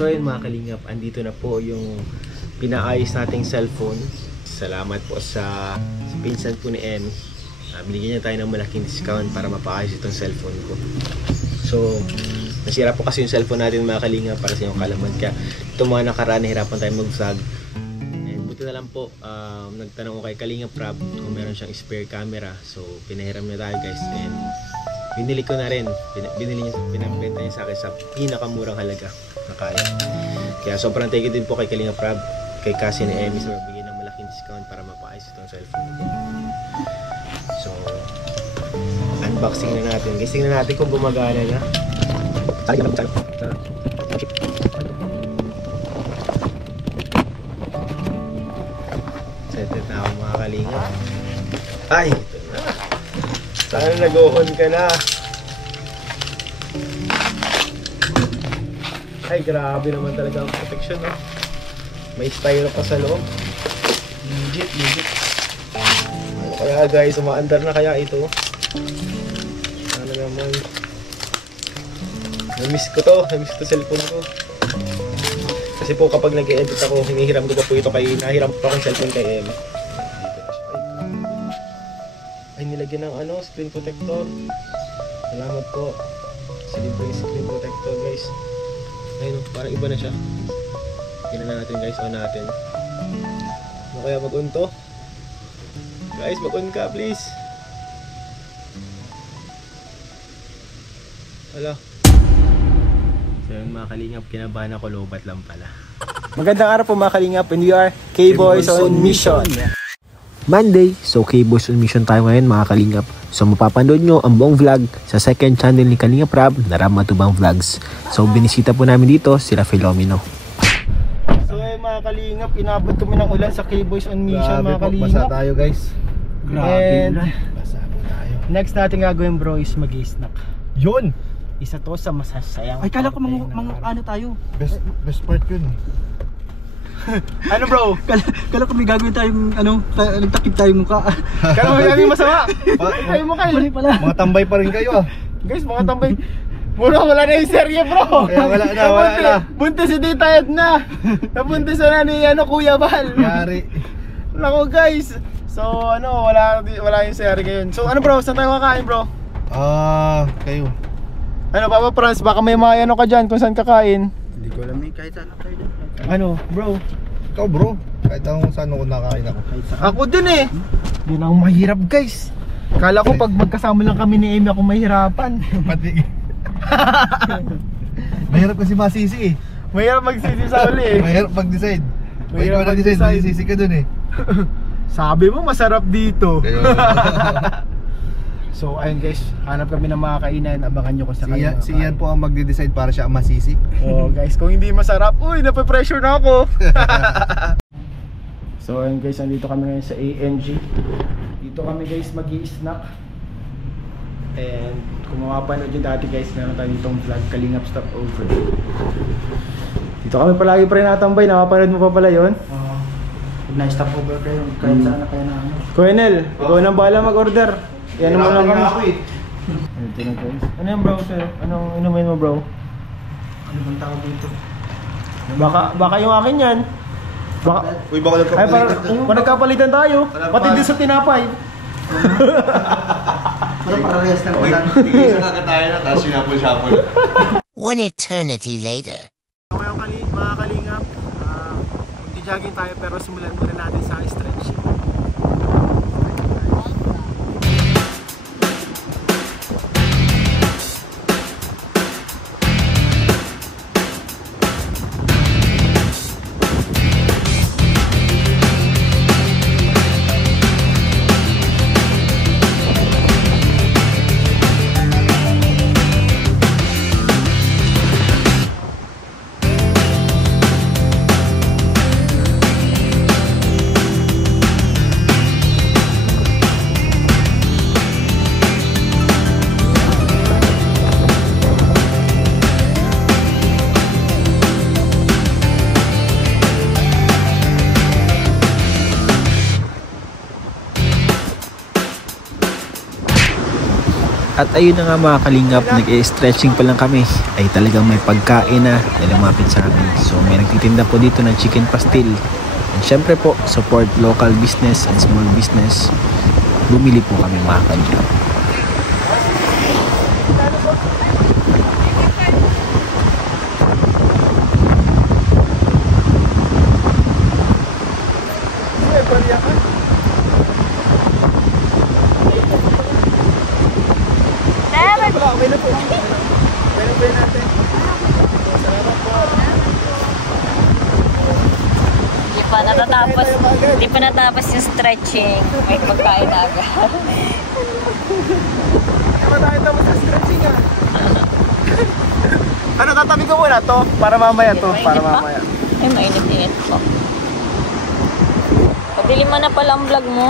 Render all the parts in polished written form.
So ayun mga kalingap, andito na po yung pinaayos nating cellphone. Salamat po sa pinsan po ni Emmy. Binigyan niya tayo ng malaking discount para mapaayos itong cellphone ko. So nasira po kasi yung cellphone natin mga kalingap, para sa inyong kalaman. Kaya ito mga nakaraan, nahirapan tayo mag-vlog. And buti na lang po, nagtanong ko kay Kalingap Rob kung meron siyang spare camera. So pinahiram niya tayo guys, and binili ko na rin. Pinambenta niya sa akin sa pinakamurang halaga na kaya. Kaya sobrang thank you din po kay Kalingap Rob, kay Cassie ni Emmy, sa bigyan ng malaking discount para mapaayos itong cellphone ko. So unboxing na natin guys, tingnan natin kung gumagana na. Set it na ako mga kalingap. Ay, ito na. Sana nag-on ka na. Ay, grabe naman talaga ang protection, no? May styro pa sa loob. Legit. Ano kaya guys, umaandar na kaya ito? Sana naman. Namiss ko to cellphone ko. Kasi po kapag nag-edit ako, hinihiram ko pa po ito nahiram pa akong cellphone kay Emmy. Ay, nilagyan ng screen protector. Salamat po sa libreng screen protector guys. Ayun, parang iba na siya. Tingnan natin guys, on natin. Ano kaya mag-on to? Guys, mag-on ka please. Wala. So yun mga kalingap, kinabahan ako, lobat lang pala. Magandang araw po mga kalingap, and we are K-Boys on Mission. Monday, so K-Boys on Mission tayo ngayon mga kalingap. So mapapanood nyo ang buong vlog sa second channel ni Kalingap Rob na Rob Matubang Vlogs. So binisita po namin dito sila Philomeno. So mga kalingap, inabot kami ng ulan sa K-Boys on Mission. Grabe mga kalingap, basa tayo guys. Grabe, basa po tayo. Next natin gagawin bro is mag-snack. Yun! Isa to sa masasayang. Ay, kala ko ano tayo. Best part yun. Ano bro? Kala ko may gagawin tayong nagtakip tayong mukha. Kala mo may gagawin masama? Kayo mo kayo. Mga tambay pa rin kayo Guys, mga tambay. Wala na yung serye bro. Kaya wala na. Buntis si Tita Edna. Nabuntis na ni Kuya Bal. Yari. Nako guys. So wala yung serye ngayon. So ano bro, saan tayo kakain bro? Kayo. Ano Papa Franz, baka may mga ka dyan kung saan kakain. Hindi ko alam kahit saan kayo dyan. Ano bro? Ikaw bro, kahit saan ako nakain ako. Ako din eh. Yun ang mahirap guys. Kala ko pag magkasama lang kami ni Emmy ako mahirapan. Pati. Mahirap kasi masisi eh. Mahirap magsisi sa uli eh. Mahirap mag-decide. Mahirap mag-decide, masisisi ka dun eh. Sabi mo masarap dito. Kayo. So ayun guys, hanap kami ng mga kainan. Abangan nyo ko sa kanya. Si Ian po ang magde-decide para siya ang masisi. Oh guys, kung hindi masarap, uy, nape-pressure na ako. So ayun guys, nandito kami ngayon sa ANG. Dito kami guys mag-i-snack. And kung mapapanood nyo dati guys, meron tayo ditong vlog, Kalingap Stopover. Dito kami palagi pa rin natambay, napapanood mo pa pala yun? Na-stopover kayo, kahit saan na kayo na Kuenel, ikaw nang bahala mag-order. Yan naman lang kami. ako eh. Ito na guys. Ano yung bro sir? Anong inumin mo bro? Ano bang tawag dito? Baka yung akin yan. Baka, Uy, baka ay parang nagkapalitan tayo. Pati din sa tinapay. Parang parehas ng ulan. Isa kakatayo na, tapos sinapol-sapol. One eternity later. Okay mga kalingap. Mag-jogging tayo pero simulan muna natin sa stretching. At ayun na nga mga kalingap, nag-stretching pa lang kami. Ay talagang may pagkain na lumapit sa amin. So may nagtitinda po dito ng chicken pastil. And syempre po, support local business and small business. Bumili po kami mga kalingap. Hindi pa natapos yung stretching. May pagkain na agad. Tapos sa stretching ah. Ano, tatabi ko muna to? Para mamaya to. Para mamaya. Ay, mainit-init po. Pabili mo na pala ang vlog mo.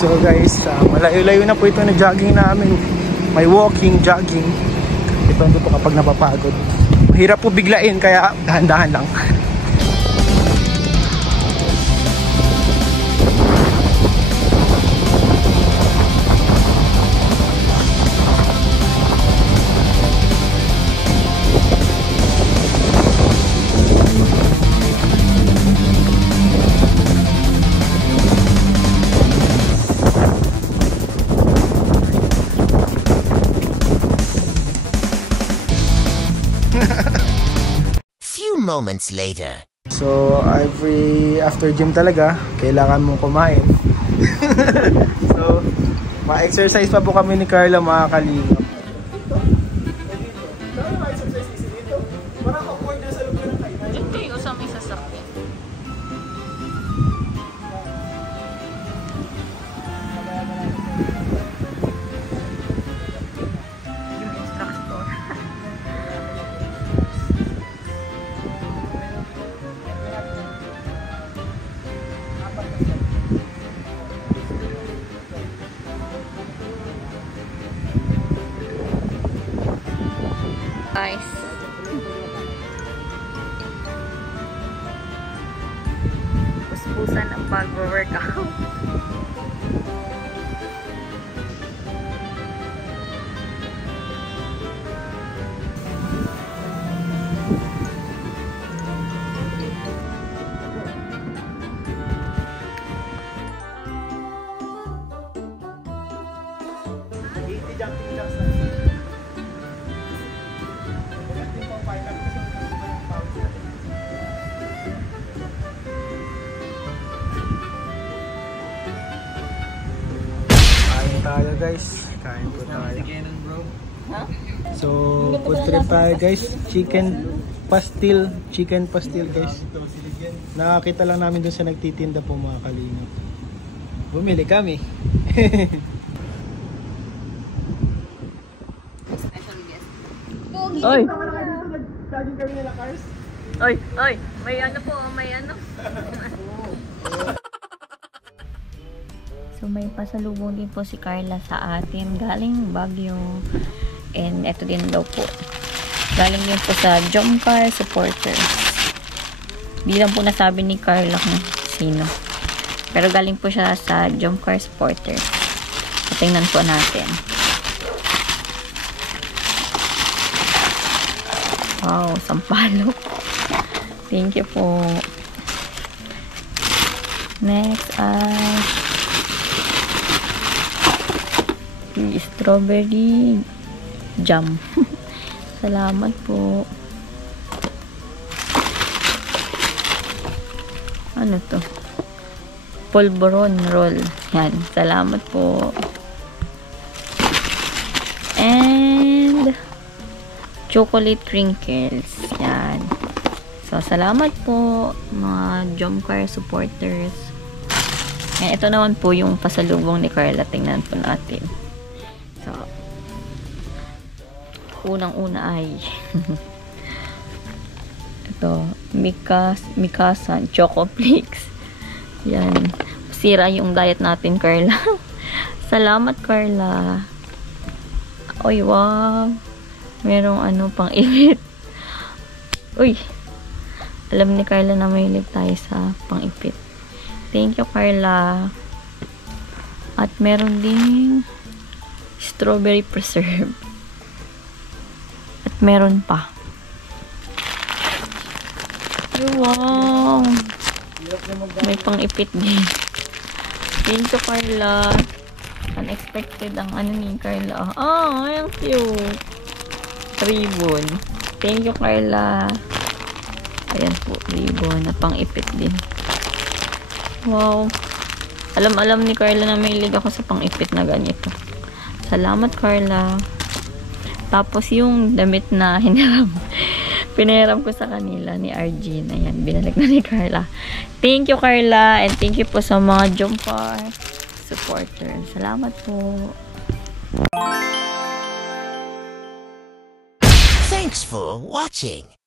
So guys, malayo-layo na po ito na jogging namin. May walking, jogging. Depende po kapag napapagod. Mahirap po biglain kaya dahan-dahan lang. Few moments later. So after gym talaga, kailangan mong kumain. So ma-exercise pa po kami ni Carla mga kalingap. Diyan kayo sa may sasakyan. Yung instructor. Guys. Puspusan ang pag-workout. Tayo guys, kain po tayo. So food trip tayo guys, chicken pastil guys. Nakakita lang namin dun sa nagtitinda po mga kalingap. Bumili kami. Oy! Oy! Oy! May ano po, may ano. So may pasalubong din po si Carla sa atin galing Baguio. And eto din daw po. Galing din po sa Jomcar supporters. Di lang po nasabi ni Carla kung sino. Pero galing po siya sa Jomcar supporters. So tingnan po natin. Wow, sampalok. Thank you po. Next ay strawberry jam. Salamat po. Ano to? Polvoron roll. Yan. Salamat po. And chocolate crinkles. Yan. So, salamat po mga Jomcar supporters. And ito naman po yung pasalubong ni Carla. Tingnan po natin. So, unang-una ay ito. Mikasa Choco Flakes. Yan. Sira yung diet natin, Carla. Salamat, Carla. Uy, wow. Merong pang ipit. Uy. Alam ni Carla na mahilig tayo sa pang ipit. Thank you, Carla. At meron ding strawberry preserve. At meron pa. Wow! May pang-ipit din. Thank you, Carla. Unexpected ang ni Carla. Oh, ang cute. Ribbon. Thank you, Carla. Ayan po, ribbon na pang-ipit din. Wow! Alam ni Carla na mahilig ako sa pang-ipit na ganito. Salamat, Carla. Tapos yung damit na pinahiram ko sa kanila ni RG na yan. Binalik na ni Carla. Thank you, Carla. And thank you po sa mga Jomcar supporters. Salamat po. Thanks for watching.